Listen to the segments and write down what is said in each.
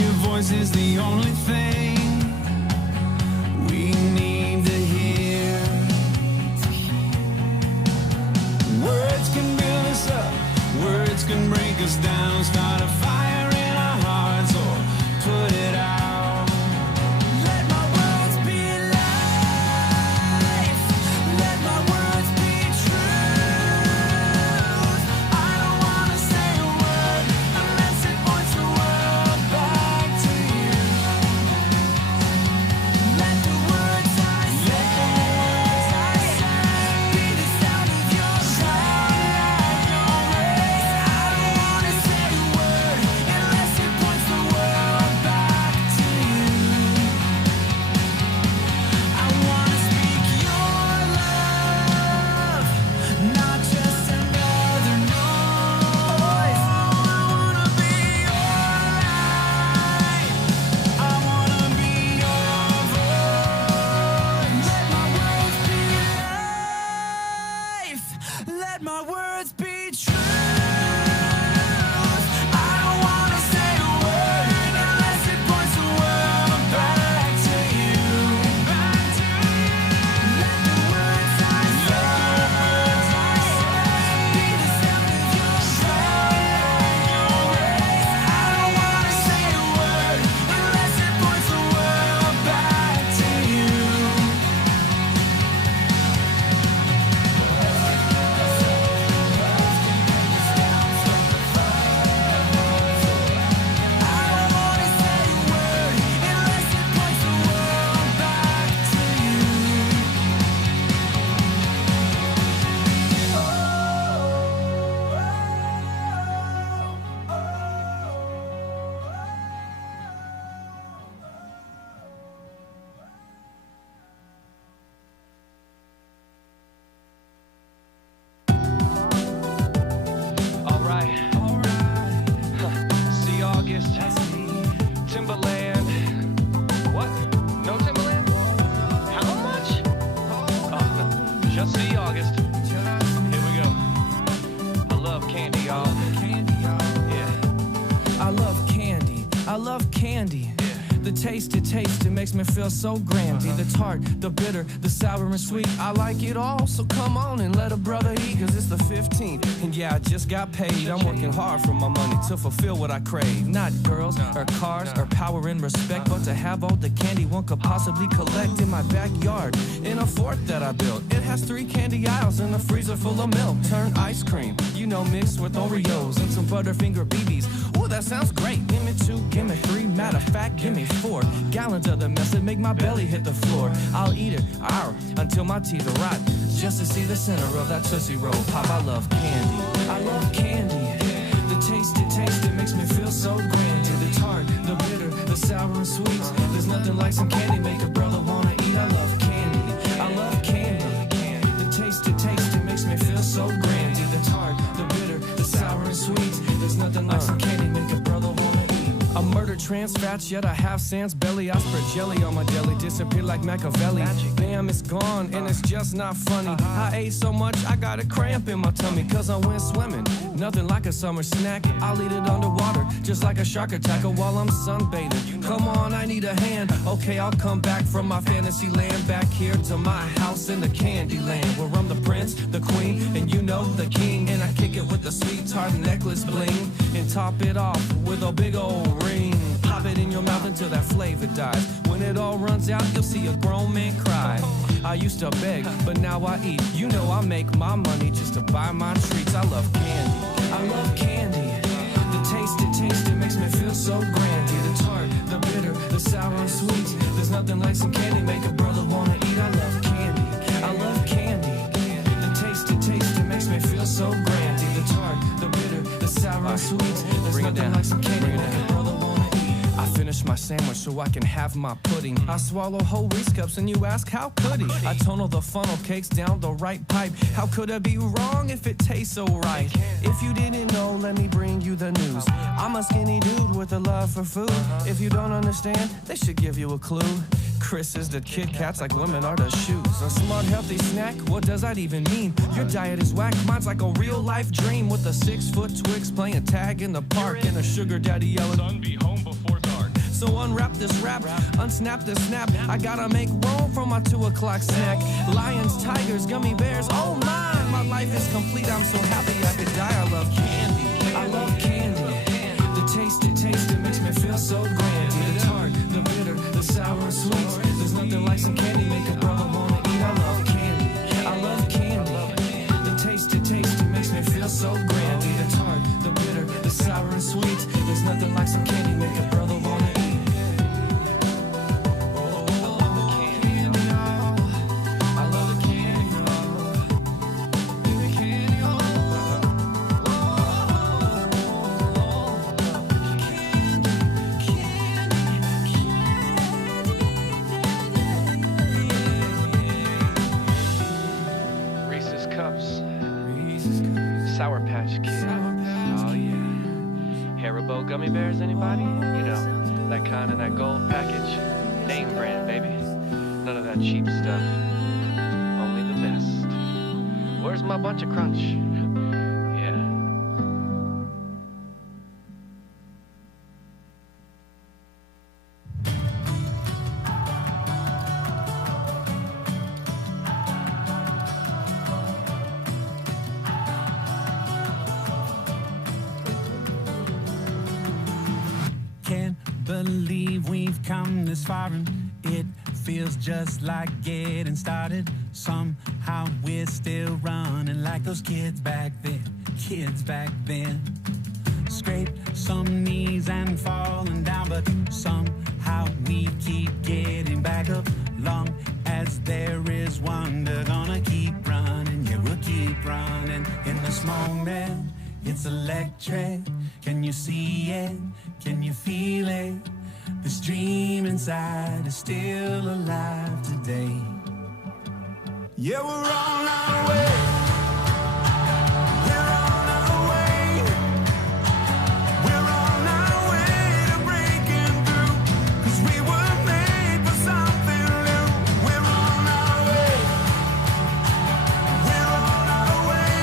your voice is the only thing we need to hear. Words can build us up, words can break us down, start a fire in our hearts or put it out. Let my words be life, let my words be truth. I don't wanna say a word unless it points the world back to you. Let the words I say be the sound of your race. I don't wanna say a word unless it points the world back to you. I wanna speak your love, not just another noise. I wanna be your light, I wanna be your voice. Let my words be life, let my words be truth. I don't wanna say a word unless it points the world back to you. Let the words I say be the sound of your race. I don't wanna say a word unless it points the world back to you. I don't wanna say a word unless it points the world back to you. Alright. See August. Timberland. What? No Timberland? How much? Oh, no. Just see August. Here we go. I love candy, y'all. Yeah. I love candy, I love candy. The taste, it makes me feel so grandy. The tart, the bitter, the sour and sweet. I like it all, so come on and let a brother eat. Cause it's the 15th, and yeah, I just got paid. I'm working hard for my money to fulfill what I crave. Not girls, or cars, or power and respect, but to have all the candy one could possibly collect in my backyard. In a fort that I built, it has 3 candy aisles and a freezer full of milk. Turn ice cream, you know, mixed with Oreos and some Butterfinger BBs. Ooh, that sounds great. Give me 2, give me 3, matter of fact, give me 4 gallons of the mess that make my belly hit the floor. I'll eat it, until my teeth are rot, just to see the center of that Tootsie Roll pop. I love candy, I love candy. The taste, it makes me feel so grandy. The tart, the bitter, the sour and sweet. There's nothing like some candy make a brother wanna eat. I love candy, I love candy. The taste, it makes me feel so grandy. The tart, the bitter, the sour and sweet. There's nothing like some candy make a brother wanna eat. A murder trans fats, yet I have sans belly. I spread jelly on my deli, disappear like Machiavelli. Bam, it's gone, and it's just not funny. I ate so much, I got a cramp in my tummy, cause I went swimming. Nothing like a summer snack. I'll eat it underwater, just like a shark attacker while I'm sunbathing. Come on, I need a hand. Okay, I'll come back from my fantasy land, back here to my house in the candy land, where I'm the prince, the queen, and you know the king. And I kick it with the sweet tart necklace bling, and top it off with a big old ring. Pop it in your mouth until that flavor dies. When it all runs out, you'll see a grown man cry. I used to beg, but now I eat. You know I make my money just to buy my treats. I love candy, I love candy. The taste, it makes me feel so grandy. The tart, the bitter, the sour and sweet. There's nothing like some candy make a brother wanna eat. I love candy, I love candy. The taste, it makes me feel so grandy. The tart, the bitter, the sour and sweet. There's nothing like some candy make a brother wanna eat. I finish my sandwich so I can have my pudding. I swallow whole Reese cups and you ask how could he? I tunnel the funnel cakes down the right pipe. How could I be wrong if it tastes so right? If you didn't know, let me bring you the news. I'm a skinny dude with a love for food. If you don't understand, they should give you a clue. Chris is the Kit Kats like women are the shoes. A smart healthy snack, what does that even mean? Your diet is whack, mine's like a real life dream. With a 6-foot Twix playing tag in the park and a sugar daddy yelling, Son, be home before dark. So unwrap this rap, unsnap this snap. I gotta make room for my 2 o'clock snack. Lions, tigers, gummy bears, oh my. My life is complete, I'm so happy I could die. I love candy, I love candy. The taste it makes me feel so grandy. The tart, the bitter, the sour and sweet. There's nothing like some candy, make a brother wanna eat. I love candy, I love candy. The taste it makes me feel so grandy. The tart, the bitter, the sour and sweet. There's nothing like some candy, make a brother wanna eat. Sour Patch Kids. Oh yeah. Haribo gummy bears, anybody? You know, that kind in that gold package. Name brand, baby. None of that cheap stuff. Only the best. Where's my bunch of crunch? Yeah. Believe we've come this far and it feels just like getting started. Somehow we're still running like those kids back then. Scrape some knees and falling down, but somehow we keep getting back up. Long as there is wonder, gonna keep running, yeah, we'll keep running. In this moment, it's electric. Can you see it? Can you feel it? This dream inside is still alive today. Yeah, we're on our way. We're on our way. We're on our way to breaking through. 'Cause we were made for something new. We're on our way. We're on our way.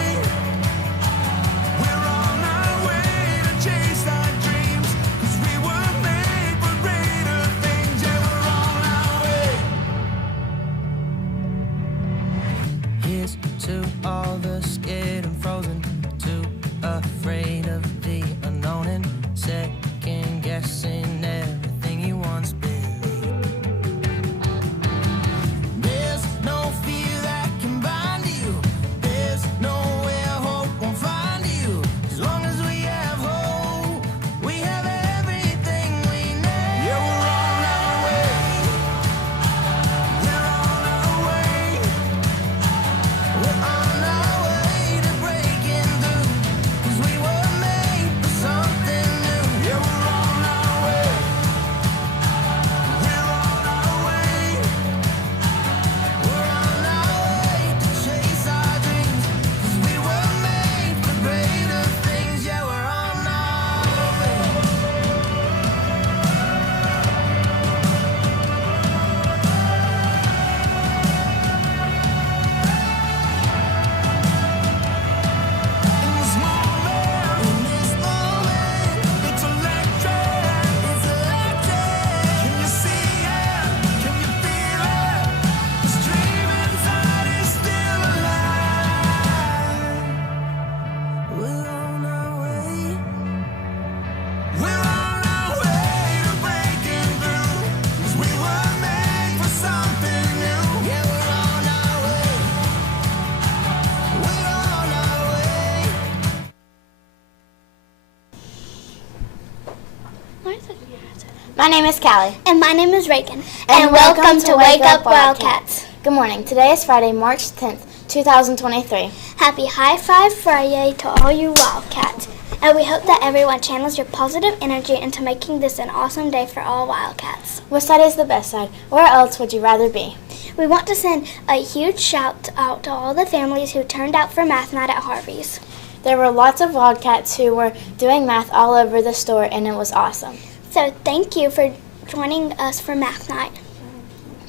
We're on our way to chase our dreams. 'Cause we were made for greater things. Yeah, we're on our way. Here's to all the scared and frozen, too afraid of the unknown and second guessing everything you once believed. There's no fear that can bind you. There's nowhere hope won't find you. As long as we have hope, we have everything we need. Yeah, we're on our way. We're on our way. We're on our way to breaking through. 'Cause we were made for something new. Yeah, we're on our way. We're on our way. We're on our way to chase our dreams. 'Cause we were made for greater things. Yeah, we're on our way. In this moment, it's electric. It's electric. Can you see it? Can you feel it? This dream inside is still alive. We're on our way. We're on our way to breaking through. 'Cause we were made for something new. Yeah, we're on our way. We're on our way. My name is Callie. And my name is Reagan. And welcome to Wake Up Wildcats. Good morning. Today is Friday, March 10th, 2023. Happy High Five Friday to all you Wildcats. And we hope that everyone channels your positive energy into making this an awesome day for all Wildcats. What side is the best side? Where else would you rather be? We want to send a huge shout out to all the families who turned out for math night at Harvey's. There were lots of Wildcats who were doing math all over the store, and it was awesome. So thank you for joining us for math night.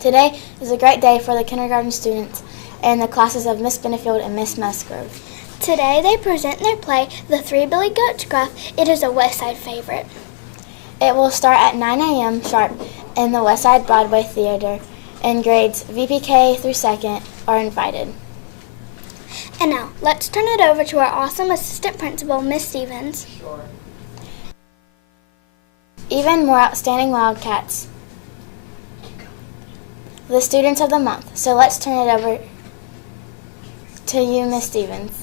Today is a great day for the kindergarten students and the classes of Miss Benefield and Miss Musgrove. Today they present their play, The Three Billy Goats Gruff. It is a West Side favorite. It will start at 9 a.m. sharp in the Westside Broadway Theater, and grades VPK through 2nd are invited. And now, let's turn it over to our awesome assistant principal, Miss Stevens. Even more outstanding Wildcats, the students of the month. So let's turn it over to you, Miss Stevens.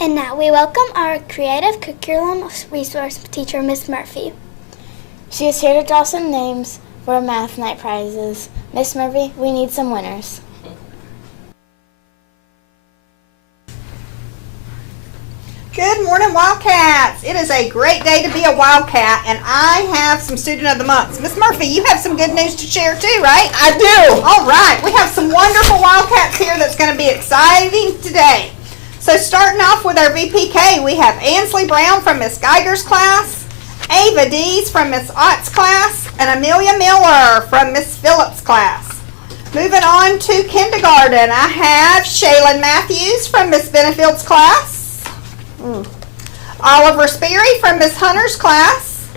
And now we welcome our creative curriculum resource teacher, Miss Murphy. She is here to draw some names for math night prizes. Miss Murphy, we need some winners. Good morning, Wildcats. It is a great day to be a Wildcat, and I have some Student of the Months. Miss Murphy, you have some good news to share too, right? I do. All right. We have some wonderful Wildcats here that's going to be exciting today. So starting off with our VPK, we have Ansley Brown from Miss Geiger's class, Ava Dees from Miss Ott's class, and Amelia Miller from Miss Phillips' class. Moving on to kindergarten, I have Shaylin Matthews from Miss Benefield's class, Oliver Sperry from Miss Hunter's class,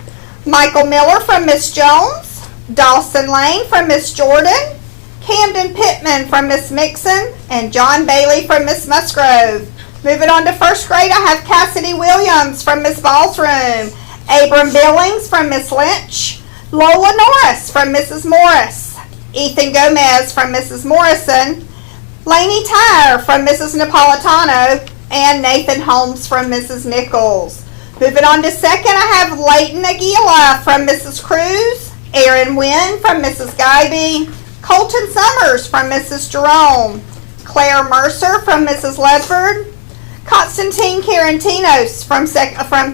Michael Miller from Miss Jones, Dawson Lane from Miss Jordan, Camden Pittman from Miss Mixon, and John Bailey from Miss Musgrove. Moving on to first grade, I have Cassidy Williams from Miss Ball's room, Abram Billings from Miss Lynch, Lola Norris from Mrs. Morris, Ethan Gomez from Mrs. Morrison, Lainey Tyre from Mrs. Napolitano, and Nathan Holmes from Mrs. Nichols. Moving on to second, I have Leighton Aguila from Mrs. Cruz, Aaron Wynn from Mrs. Guyby, Colton Summers from Mrs. Jerome, Claire Mercer from Mrs. Ledford, Constantine Carantinos from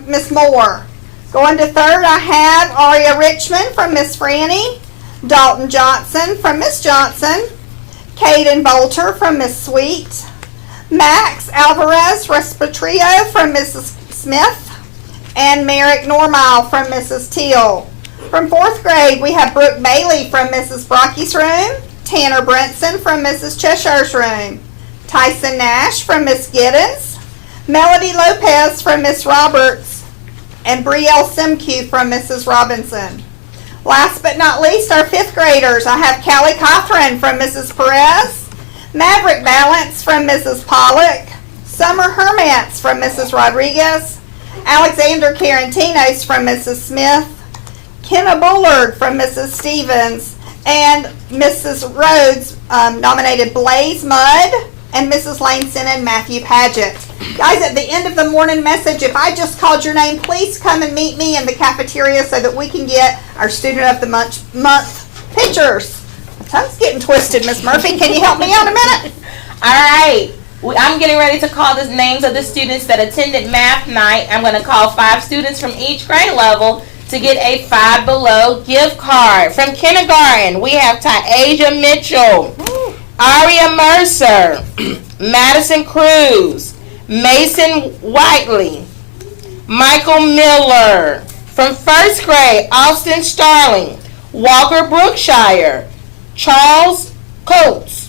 Miss Moore. Going to third, I have Aria Richmond from Miss Franny, Dalton Johnson from Miss Johnson, Caden Bolter from Miss Sweet, Max Alvarez Respatrio from Mrs. Smith, and Merrick Normile from Mrs. Teal. From fourth grade, we have Brooke Bailey from Mrs. Brocky's room, Tanner Brinson from Mrs. Cheshire's room, Tyson Nash from Miss Giddens, Melody Lopez from Miss Roberts, and Brielle Simque from Mrs. Robinson. Last but not least, our fifth graders. I have Callie Cothran from Mrs. Perez, Maverick Balance from Mrs. Pollock, Summer Hermance from Mrs. Rodriguez, Alexander Carantinos from Mrs. Smith, Kenna Bullard from Mrs. Stevens, and Mrs. Rhodes nominated Blaze Mudd, and Mrs. Laneson and Matthew Paget. Guys, at the end of the morning message, if I just called your name, please come and meet me in the cafeteria so that we can get our Student of the Month pictures. My tongue's getting twisted, Miss Murphy. Can you help me out a minute? All right. I'm getting ready to call the names of the students that attended math night. I'm going to call 5 students from each grade level to get a Five Below gift card. From kindergarten, we have Tyasia Mitchell, Aria Mercer, Madison Cruz, Mason Whiteley, Michael Miller. From first grade, Austin Starling, Walker Brookshire, Charles Coates,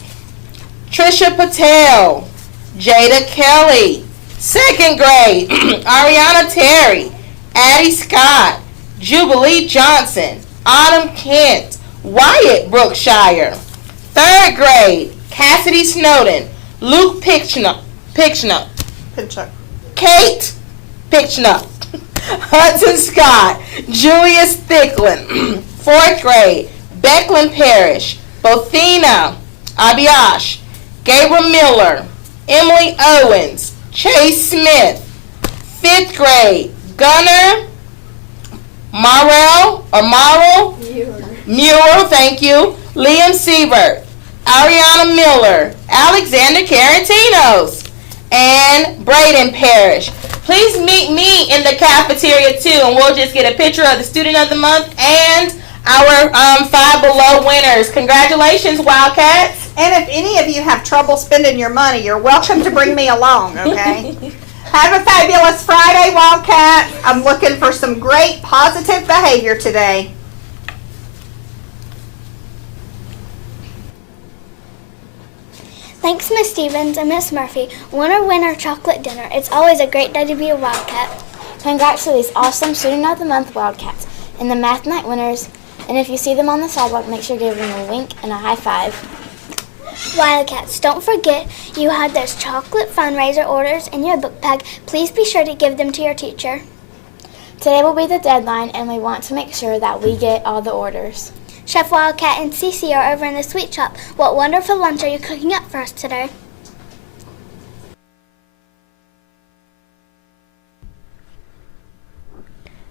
Trisha Patel, Jada Kelly. Second grade, Ariana Terry, Addie Scott, Jubilee Johnson, Autumn Kent, Wyatt Brookshire. Third grade, Cassidy Snowden, Luke Pichnup, Kate Pichnup, Hudson Scott, Julius Thicklin. Fourth grade, Becklin Parrish, Bothina Abiash, Gabriel Miller, Emily Owens, Chase Smith. Fifth grade, Gunnar Mural, thank you, Liam Siebert, Ariana Miller, Alexander Carantinos, and Braden Parrish. Please meet me in the cafeteria too, and we'll just get a picture of the Student of the Month and our Five Below winners. Congratulations, Wildcats. And if any of you have trouble spending your money, you're welcome to bring me along, okay? Have a fabulous Friday, Wildcats. I'm looking for some great positive behavior today. Thanks, Miss Stevens and Miss Murphy. Winner chocolate dinner. It's always a great day to be a Wildcat. Congrats to these awesome Student of the Month Wildcats and the Math Night winners. And if you see them on the sidewalk, make sure to give them a wink and a high five. Wildcats, don't forget you have those chocolate fundraiser orders in your book bag. Please be sure to give them to your teacher. Today will be the deadline, and we want to make sure that we get all the orders. Chef Wildcat and Cece are over in the sweet shop. What wonderful lunch are you cooking up for us today?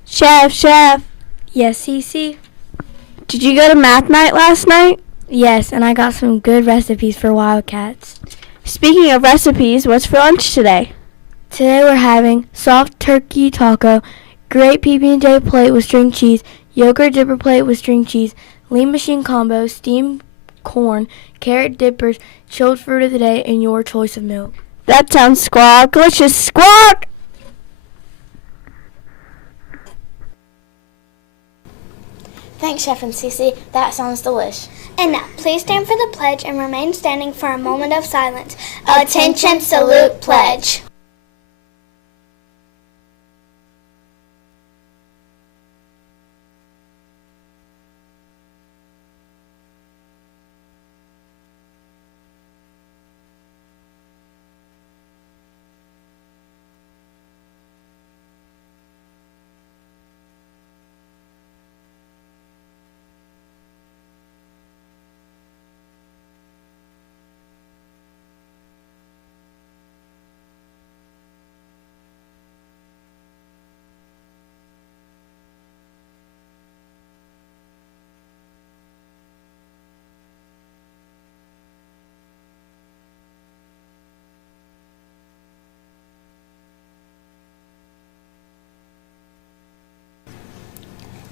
Chef. Yes, Cece? Did you go to math night last night? Yes, and I got some good recipes for Wildcats. Speaking of recipes, what's for lunch today? Today we're having soft turkey taco, great PB&J plate with string cheese, yogurt dipper plate with string cheese, lean machine combo, steamed corn, carrot dippers, chilled fruit of the day, and your choice of milk. That sounds squawk-licious. Squawk! Thanks, Chef and Cece. That sounds delish. And now, please stand for the pledge and remain standing for a moment of silence. Attention, salute, pledge.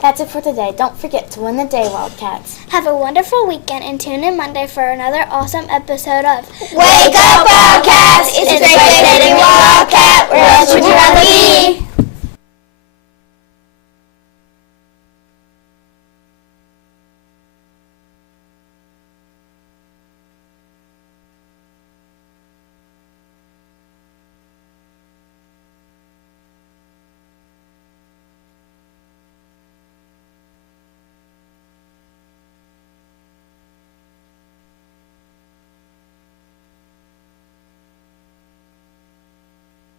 That's it for today. Don't forget to win the day, Wildcats. Have a wonderful weekend and tune in Monday for another awesome episode of Wake up, Wildcats! It's a great day to be Wildcat. Where else would you